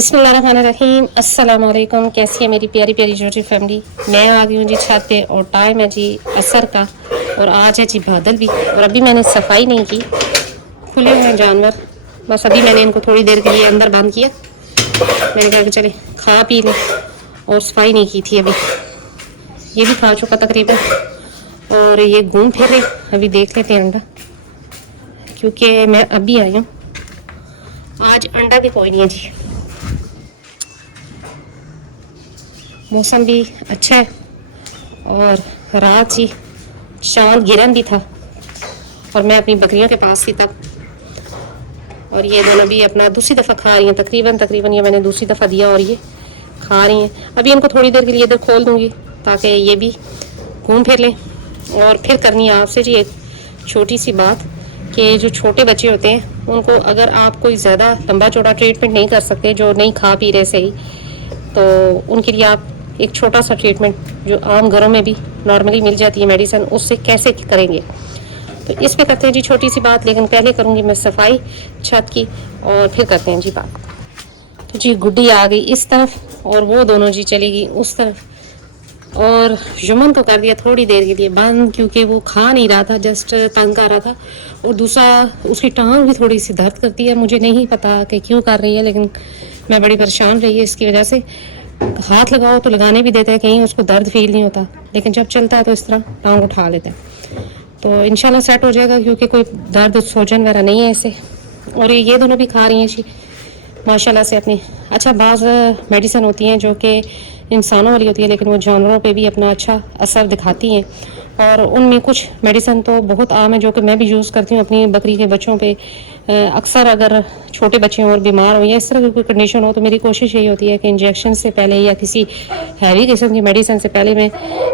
बिस्मिल्लाहिर्रहमानिर्रहीम। अस्सलाम वालेकुम। कैसी है मेरी प्यारी प्यारी छोटी फैमिली। मैं आ गई हूँ जी छत पे और टाइम है जी असर का और आज है जी बादल भी। और अभी मैंने सफाई नहीं की, खुले हुए हैं जानवर। बस अभी मैंने इनको थोड़ी देर के लिए अंदर बंद किया। मैंने कहा कि चले खा पी लें, और सफाई नहीं की थी अभी। ये भी खा चुका तकरीबन और ये घूम फिर रहे। अभी देख लेते हैं अंडा, क्योंकि मैं अभी आई हूँ। आज अंडा भी कोई नहीं है जी। मौसम भी अच्छा है और रात ही चांद गिरन भी था और मैं अपनी बकरियों के पास थी तब। और ये दोनों भी अपना दूसरी दफ़ा खा रही हैं। तकरीबन ये मैंने दूसरी दफ़ा दिया और ये खा रही हैं। अभी इनको थोड़ी देर के लिए इधर खोल दूँगी ताकि ये भी घूम फिर लें। और फिर करनी है आपसे जी एक छोटी सी बात कि जो छोटे बच्चे होते हैं उनको अगर आप कोई ज़्यादा लंबा चौड़ा ट्रीटमेंट नहीं कर सकते, जो नहीं खा पी रहे सही, तो उनके लिए आप एक छोटा सा ट्रीटमेंट जो आम घरों में भी नॉर्मली मिल जाती है मेडिसिन, उससे कैसे करेंगे। तो इस पे करते हैं जी छोटी सी बात, लेकिन पहले करूँगी मैं सफाई छत की और फिर करते हैं जी बात। तो जी गुड्डी आ गई इस तरफ और वो दोनों जी चली गई उस तरफ। और जुमन को कर दिया थोड़ी देर के लिए बंद, क्योंकि वो खा नहीं रहा था, जस्ट तंग कर रहा था। और दूसरा उसकी टांग भी थोड़ी सी दर्द करती है, मुझे नहीं पता कि क्यों कर रही है, लेकिन मैं बड़ी परेशान रही है इसकी वजह से। हाथ लगाओ तो लगाने भी देता है, कहीं उसको दर्द फील नहीं होता, लेकिन जब चलता है तो इस तरह टांग उठा लेता है। तो इंशाल्लाह सेट हो जाएगा, क्योंकि कोई दर्द सोजन वगैरह नहीं है इसे। और ये दोनों भी खा रही हैं जी माशाल्लाह से अपनी। अच्छा, बाज़ मेडिसिन होती हैं जो कि इंसानों वाली होती है, लेकिन वो जानवरों पे भी अपना अच्छा असर दिखाती हैं। और उनमें कुछ मेडिसिन तो बहुत आम है जो कि मैं भी यूज़ करती हूँ अपनी बकरी के बच्चों पे। अक्सर अगर छोटे बच्चे हों और बीमार हो या इस तरह की कोई कंडीशन हो, तो मेरी कोशिश यही होती है कि इंजेक्शन से पहले या किसी हैवी किस्म की मेडिसिन से पहले मैं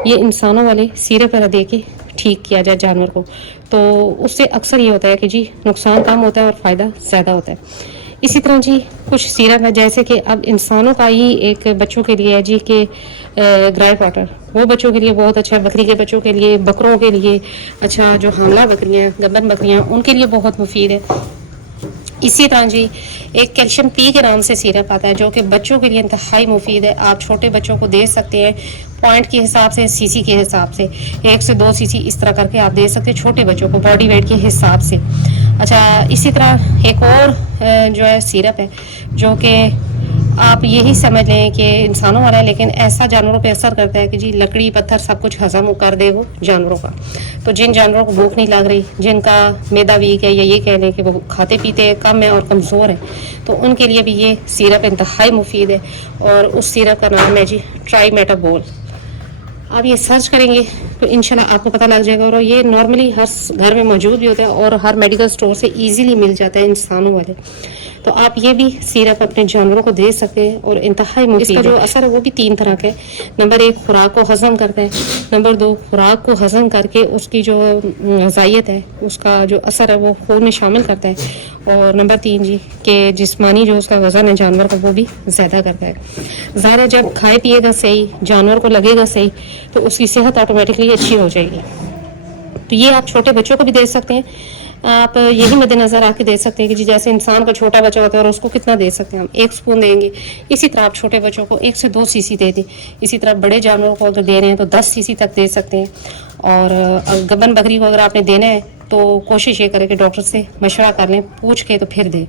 ये इंसानों वाले सिरप वगैरह दे के ठीक किया जाए जानवर को। तो उससे अक्सर ये होता है कि जी नुकसान कम होता है और फ़ायदा ज़्यादा होता है। इसी तरह जी कुछ सिरप है, जैसे कि अब इंसानों का ही एक बच्चों के लिए है जी कि ग्राइप वाटर, वो बच्चों के लिए बहुत अच्छा है। बकरी के बच्चों के लिए, बकरों के लिए अच्छा, जो हामला बकरियां, गब्बन बकरियां, उनके लिए बहुत मुफीद है। इसी तरह जी एक कैल्शियम पी के नाम से सिरप आता है जो कि बच्चों के लिए इंतहाई मुफीद है। आप छोटे बच्चों को दे सकते हैं पॉइंट के हिसाब से, सीसी के हिसाब से, 1 से 2 सीसी इस तरह करके आप दे सकते हैं छोटे बच्चों को बॉडी वेट के हिसाब से। अच्छा, इसी तरह एक और जो है सिरप है जो कि आप यही समझ लें कि इंसानों वाला है, लेकिन ऐसा जानवरों पे असर करता है कि जी लकड़ी पत्थर सब कुछ हजम कर दे वो जानवरों का। तो जिन जानवरों को भूख नहीं लग रही, जिनका मैदा वीक है, या ये कह लें कि वो खाते पीते कम है और कमज़ोर है, तो उनके लिए भी ये सिरप इंतहाई मुफीद है। और उस सिरप का नाम है जी ट्राईमेटाबोल। आप ये सर्च करेंगे तो इंशाल्लाह आपको पता लग जाएगा। और ये नॉर्मली हर घर में मौजूद भी होता है और हर मेडिकल स्टोर से इजीली मिल जाता है इंसानों वाले। तो आप ये भी सिरप अपने जानवरों को दे सकते हैं और इंतहाई मुफीद। इसका जो असर है वो भी 3 तरह का है। नंबर 1 खुराक को हज़म करता है, नंबर 2 खुराक को हज़म करके उसकी जो ग़िज़ाइयत है उसका जो असर है वो खून में शामिल करता है, और नंबर 3 जी कि जिस्मानी जो उसका वज़न है जानवर का वो भी ज़्यादा करता है। ज़ाहिर है जब खाए पिएगा सही, जानवर को लगेगा सही, तो उसकी सेहत ऑटोमेटिकली अच्छी हो जाएगी। तो ये आप छोटे बच्चों को भी दे सकते हैं। आप यही मद्देनज़र आके दे सकते हैं कि जी जैसे इंसान का छोटा बच्चा होता है और उसको कितना दे सकते हैं हम, 1 स्पून देंगे, इसी तरह आप छोटे बच्चों को 1 से 2 सीसी दे दें। इसी तरह बड़े जानवरों को अगर दे रहे हैं तो 10 सीसी तक दे सकते हैं। और गब्बन बकरी को अगर आपने देना है तो कोशिश ये करें कि डॉक्टर से मशवरा कर लें, पूछ के तो फिर दें।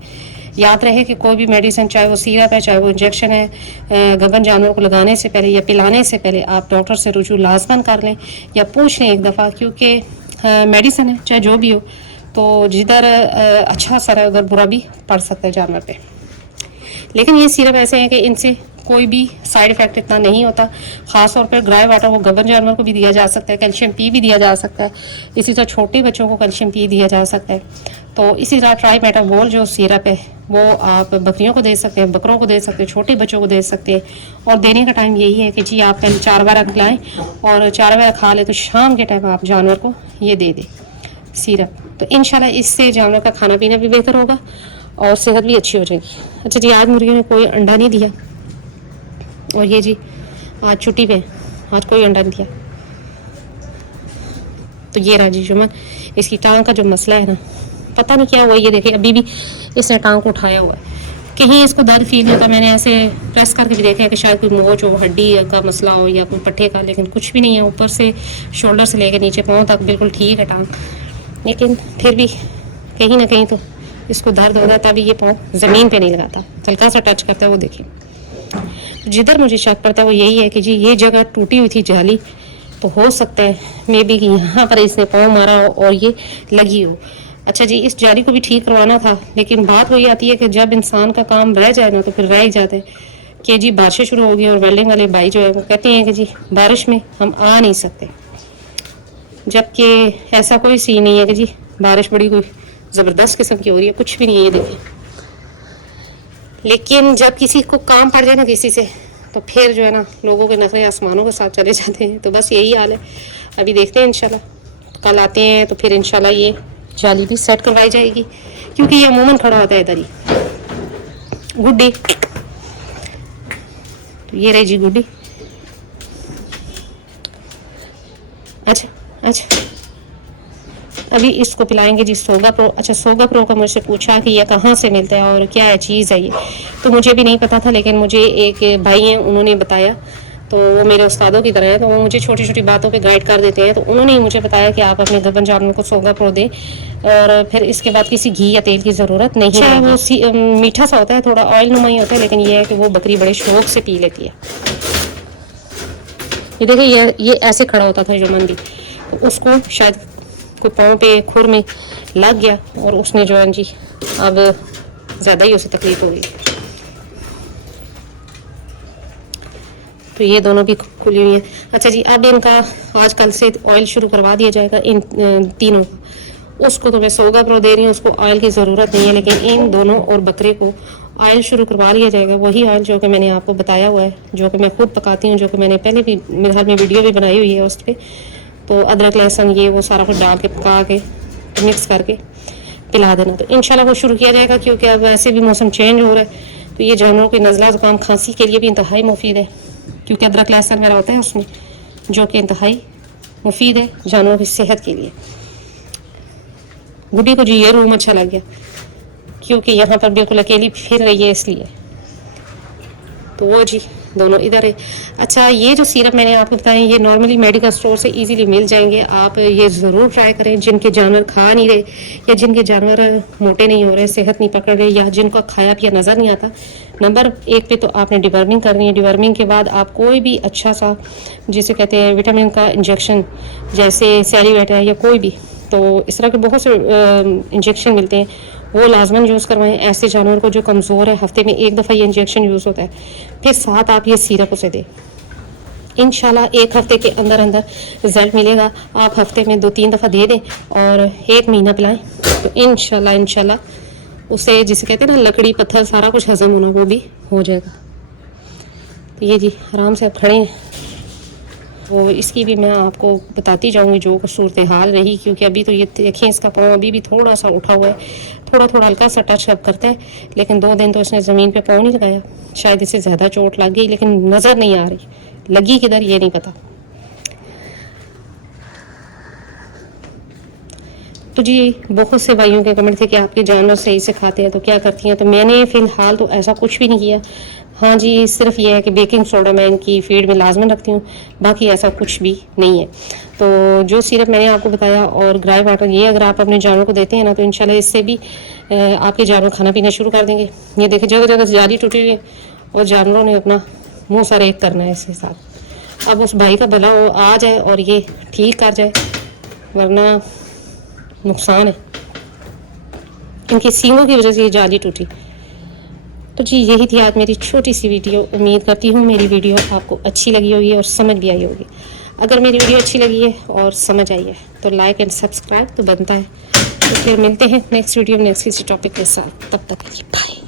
याद रहे कि कोई भी मेडिसिन, चाहे वो सिरप है, चाहे वो इंजेक्शन है, गबन जानवर को लगाने से पहले या पिलाने से पहले आप डॉक्टर से रुजू लाजमन कर लें या पूछ लें एक दफ़ा, क्योंकि मेडिसिन है चाहे जो भी हो, तो जिधर अच्छा असर है उधर बुरा भी पड़ सकता है जानवर पे। लेकिन ये सिरप ऐसे हैं कि इनसे कोई भी साइड इफ़ेक्ट इतना नहीं होता। ख़ास तौर पर ग्राई वाटर वो गबन जानवर को भी दिया जा सकता है, कैल्शियम पी भी दिया जा सकता है, इसी तरह छोटे बच्चों को कैल्शियम पी दिया जा सकता है। तो इसी तरह ट्राईमेटाबोल जो सिरप है वो आप बकरियों को दे सकते हैं, बकरों को दे सकते हैं, छोटे बच्चों को दे सकते हैं। और देने का टाइम यही है कि जी आप पहले 4 बार खिलाएँ और 4 बार खा लें, तो शाम के टाइम आप जानवर को ये दे दें सिरप। तो इंशाल्लाह इससे जानवर का खाना पीना भी बेहतर होगा और सेहत भी अच्छी हो जाएगी। अच्छा जी, आज मुर्गियों ने कोई अंडा नहीं दिया और ये जी आज छुट्टी पे, आज कोई अंडा नहीं दिया। तो ये रहा जी जुमन, इसकी टांग का जो मसला है ना, पता नहीं क्या हुआ। ये देखिए अभी भी इसने टांग को उठाया हुआ है, कहीं इसको दर्द फील नहीं होता। मैंने ऐसे प्रेस करके भी देखा है कि शायद कोई मोच हो, हड्डी का मसला हो या कोई पट्टे का, लेकिन कुछ भी नहीं है। ऊपर से शोल्डर से लेकर नीचे पाँव तक बिल्कुल ठीक है टांग, लेकिन फिर भी कहीं ना कहीं तो इसको दर्द होता है, तभी ये पाँव ज़मीन पे नहीं लगाता, हल्का सा टच करता है। वो देखिए, जिधर मुझे शक पड़ता है वो यही है कि जी ये जगह टूटी हुई थी जाली, तो हो सकता है मे बी कि यहाँ पर इसने पाँव मारा हो और ये लगी हो। अच्छा जी, इस जाली को भी ठीक करवाना था, लेकिन बात वही आती है कि जब इंसान का काम रह जाए ना तो फिर रह ही जाता है कि जी बारिशें शुरू हो गई और वेल्डिंग वाले भाई जो है वो कहते हैं कि जी बारिश में हम आ नहीं सकते, जबकि ऐसा कोई सीन नहीं है कि जी बारिश बड़ी कोई ज़बरदस्त किस्म की हो रही है, कुछ भी नहीं है ये देखिए। लेकिन जब किसी को काम पड़ जाए ना किसी से, तो फिर जो है ना लोगों के नखरे आसमानों के साथ चले जाते हैं। तो बस यही हाल है। अभी देखते हैं इंशाल्लाह, कल आते हैं तो फिर इंशाल्लाह ये जाली भी सेट करवाई जाएगी, क्योंकि ये अमूमन खड़ा होता है इधर ही। गुड्डी, तो ये रही जी गुड्डी। अच्छा अच्छा, अभी इसको पिलाएंगे जी सोगा प्रो। अच्छा, सोगा प्रो का मुझसे पूछा कि यह कहाँ से मिलता है और क्या है चीज़ है ये, तो मुझे भी नहीं पता था, लेकिन मुझे एक भाई हैं उन्होंने बताया। तो वो मेरे उस्तादों की तरह है, तो वो मुझे छोटी छोटी बातों पे गाइड कर देते हैं। तो उन्होंने ही मुझे बताया कि आप अपने गबन जानवर को सोगा प्रो दें, और फिर इसके बाद किसी घी या तेल की ज़रूरत नहीं है। वो मीठा सा होता है, थोड़ा ऑयल नुमा ही होता है, लेकिन यह है कि वो बकरी बड़े शौक से पी लेती है। ये देखिए, ये ऐसे खड़ा होता था यमन भी, तो उसको शायद को पाँव पे खुर में लग गया और उसने जो है जी अब ज़्यादा ही उसे तकलीफ हो गई। तो ये दोनों भी खुली हुई हैं। अच्छा जी, अब इनका आज कल से ऑयल शुरू करवा दिया जाएगा इन तीनों। उसको तो मैं सोगा प्रो दे रही हूँ, उसको ऑयल की ज़रूरत नहीं है, लेकिन इन दोनों और बकरे को ऑयल शुरू करवा लिया जाएगा। वही ऑयल जो कि मैंने आपको बताया हुआ है, जो कि मैं खुद पकाती हूँ, जो कि मैंने पहले भी मेरे हाथ में वीडियो भी बनाई हुई है उस पर। तो अदरक लहसुन ये वो सारा कुछ डाल के पका के मिक्स करके पिला देना। तो इंशाल्लाह वो शुरू किया जाएगा, क्योंकि अब वैसे भी मौसम चेंज हो रहा है, तो ये जानवरों की नज़ला ज़ुकाम खांसी के लिए भी इंतहाई मुफीद है, क्योंकि अदरक लहसुन वगैरह होता है उसमें, जो कि इंतहाई मुफीद है जानवरों की सेहत के लिए। गुड्डी को जी ये रूम अच्छा लग गया, क्योंकि यहाँ पर बिल्कुल अकेली फिर रही है इसलिए। तो वो जी दोनों इधर है। अच्छा, ये जो सिरप मैंने आपको बताया, ये नॉर्मली मेडिकल स्टोर से इजीली मिल जाएंगे। आप ये ज़रूर ट्राई करें, जिनके जानवर खा नहीं रहे या जिनके जानवर मोटे नहीं हो रहे, सेहत नहीं पकड़ रहे, या जिनको खाया पिया नज़र नहीं आता। नंबर 1 पे तो आपने डिवर्मिंग करनी है। डिवर्मिंग के बाद आप कोई भी अच्छा सा, जिसे कहते हैं विटामिन का इंजेक्शन, जैसे सैलिवेट है या कोई भी, तो इस तरह के बहुत से इंजेक्शन मिलते हैं, वो लाजमन यूज़ करवाएं। ऐसे जानवर को जो कमज़ोर है, हफ्ते में 1 दफ़ा ये इंजेक्शन यूज़ होता है, फिर साथ आप ये सिरप उसे दें। इंशाल्लाह 1 हफ्ते के अंदर अंदर रिज़ल्ट मिलेगा। आप हफ्ते में 2-3 दफ़ा दे दें और 1 महीना पिलाएं, तो इंशाल्लाह उसे, जिसे कहते हैं ना लकड़ी पत्थर सारा कुछ हज़म होना, वो भी हो जाएगा। तो ये जी आराम से आप खड़े हैं, वो इसकी भी मैं आपको बताती जाऊंगी जो सूरत हाल रही, क्योंकि अभी तो ये देखें इसका पाँव अभी भी थोड़ा सा उठा हुआ है, थोड़ा थोड़ा हल्का सा टच अप करता है, लेकिन 2 दिन तो इसने ज़मीन पे पाँव नहीं लगाया। शायद इसे ज़्यादा चोट लग गई, लेकिन नज़र नहीं आ रही, लगी किधर ये नहीं पता। तो जी बहुत से भाइयों के कमेंट थे कि आपके जानवर सही से खाते हैं तो क्या करती हैं, तो मैंने फ़िलहाल तो ऐसा कुछ भी नहीं किया। हाँ जी, सिर्फ ये है कि बेकिंग सोडा मैं इनकी फीड में लाजमन रखती हूँ, बाकी ऐसा कुछ भी नहीं है। तो जो सिरप मैंने आपको बताया और ग्राई वाटर, ये अगर आप अपने जानवर को देते हैं ना, तो इंशाल्लाह इससे भी आपके जानवर खाना पीना शुरू कर देंगे। ये देखिए जगह जगह जाली टूटी हुई है और जानवरों ने अपना मुँह सा रेत करना है इसके साथ। अब उस भाई का भला वो आ जाए और ये ठीक कर जाए, वरना नुकसान है। इनकी सींगों की वजह से ये जाली टूटी। तो जी यही थी आज मेरी छोटी सी वीडियो। उम्मीद करती हूँ मेरी वीडियो आपको अच्छी लगी होगी और समझ भी आई होगी। अगर मेरी वीडियो अच्छी लगी है और समझ आई है तो लाइक एंड सब्सक्राइब तो बनता है। तो फिर मिलते हैं नेक्स्ट वीडियो में नेक्स्ट किसी टॉपिक के साथ। तब तक के लिए बाय।